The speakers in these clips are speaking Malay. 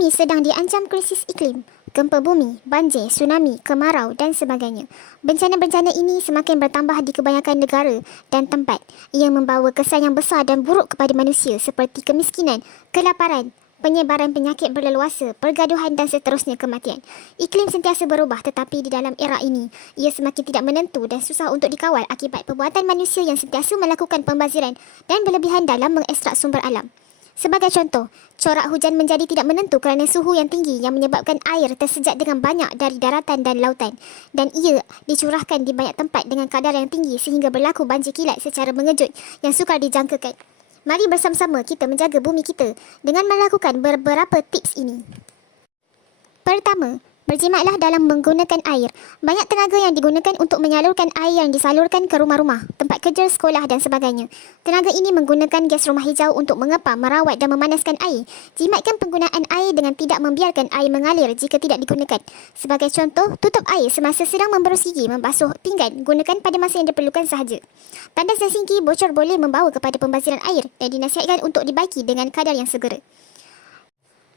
Bumi sedang diancam krisis iklim, gempa bumi, banjir, tsunami, kemarau dan sebagainya. Bencana-bencana ini semakin bertambah di kebanyakan negara dan tempat. Ia membawa kesan yang besar dan buruk kepada manusia seperti kemiskinan, kelaparan, penyebaran penyakit berleluasa, pergaduhan dan seterusnya kematian. Iklim sentiasa berubah tetapi di dalam era ini, ia semakin tidak menentu dan susah untuk dikawal akibat perbuatan manusia yang sentiasa melakukan pembaziran dan berlebihan dalam mengekstrak sumber alam. Sebagai contoh, corak hujan menjadi tidak menentu kerana suhu yang tinggi yang menyebabkan air tersejat dengan banyak dari daratan dan lautan dan ia dicurahkan di banyak tempat dengan kadar yang tinggi sehingga berlaku banjir kilat secara mengejut yang sukar dijangkakan. Mari bersama-sama kita menjaga bumi kita dengan melakukan beberapa tips ini. Pertama, berjimatlah dalam menggunakan air. Banyak tenaga yang digunakan untuk menyalurkan air yang disalurkan ke rumah-rumah, tempat kerja, sekolah dan sebagainya. Tenaga ini menggunakan gas rumah hijau untuk mengepam, merawat dan memanaskan air. Jimatkan penggunaan air dengan tidak membiarkan air mengalir jika tidak digunakan. Sebagai contoh, tutup air semasa sedang memberus gigi, membasuh pinggan, gunakan pada masa yang diperlukan sahaja. Tandas dan sinki bocor boleh membawa kepada pembaziran air dan dinasihatkan untuk dibaiki dengan kadar yang segera.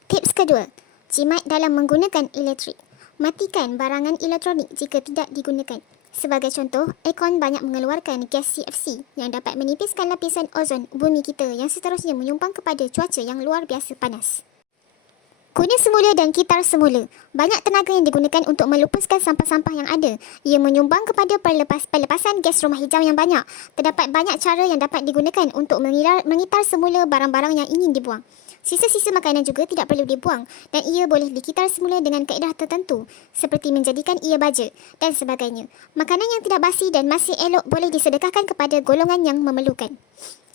Tips kedua, jimat dalam menggunakan elektrik. Matikan barangan elektronik jika tidak digunakan. Sebagai contoh, aircon banyak mengeluarkan gas CFC yang dapat menipiskan lapisan ozon bumi kita yang seterusnya menyumbang kepada cuaca yang luar biasa panas. Guna semula dan kitar semula. Banyak tenaga yang digunakan untuk melupuskan sampah-sampah yang ada. Ia menyumbang kepada pelepasan gas rumah hijau yang banyak. Terdapat banyak cara yang dapat digunakan untuk mengitar semula barang-barang yang ingin dibuang. Sisa-sisa makanan juga tidak perlu dibuang dan ia boleh dikitar semula dengan kaedah tertentu seperti menjadikan ia baja dan sebagainya. Makanan yang tidak basi dan masih elok boleh disedekahkan kepada golongan yang memerlukan.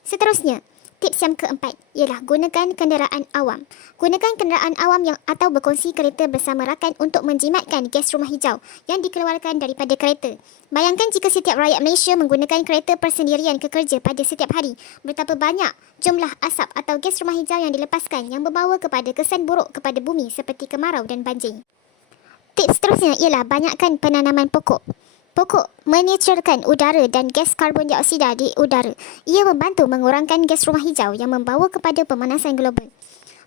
Seterusnya, tips yang keempat ialah gunakan kenderaan awam. Gunakan kenderaan awam yang atau berkongsi kereta bersama rakan untuk menjimatkan gas rumah hijau yang dikeluarkan daripada kereta. Bayangkan jika setiap rakyat Malaysia menggunakan kereta persendirian ke kerja pada setiap hari, betapa banyak jumlah asap atau gas rumah hijau yang dilepaskan yang membawa kepada kesan buruk kepada bumi seperti kemarau dan banjir. Tips seterusnya ialah banyakkan penanaman pokok. Pokok menetralkan udara dan gas karbon dioksida di udara. Ia membantu mengurangkan gas rumah hijau yang membawa kepada pemanasan global.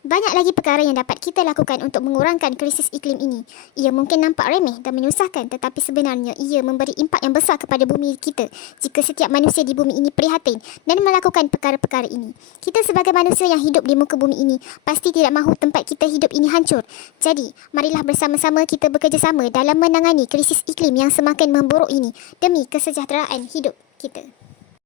Banyak lagi perkara yang dapat kita lakukan untuk mengurangkan krisis iklim ini. Ia mungkin nampak remeh dan menyusahkan tetapi sebenarnya ia memberi impak yang besar kepada bumi kita jika setiap manusia di bumi ini prihatin dan melakukan perkara-perkara ini. Kita sebagai manusia yang hidup di muka bumi ini pasti tidak mahu tempat kita hidup ini hancur. Jadi, marilah bersama-sama kita bekerjasama dalam menangani krisis iklim yang semakin memburuk ini demi kesejahteraan hidup kita.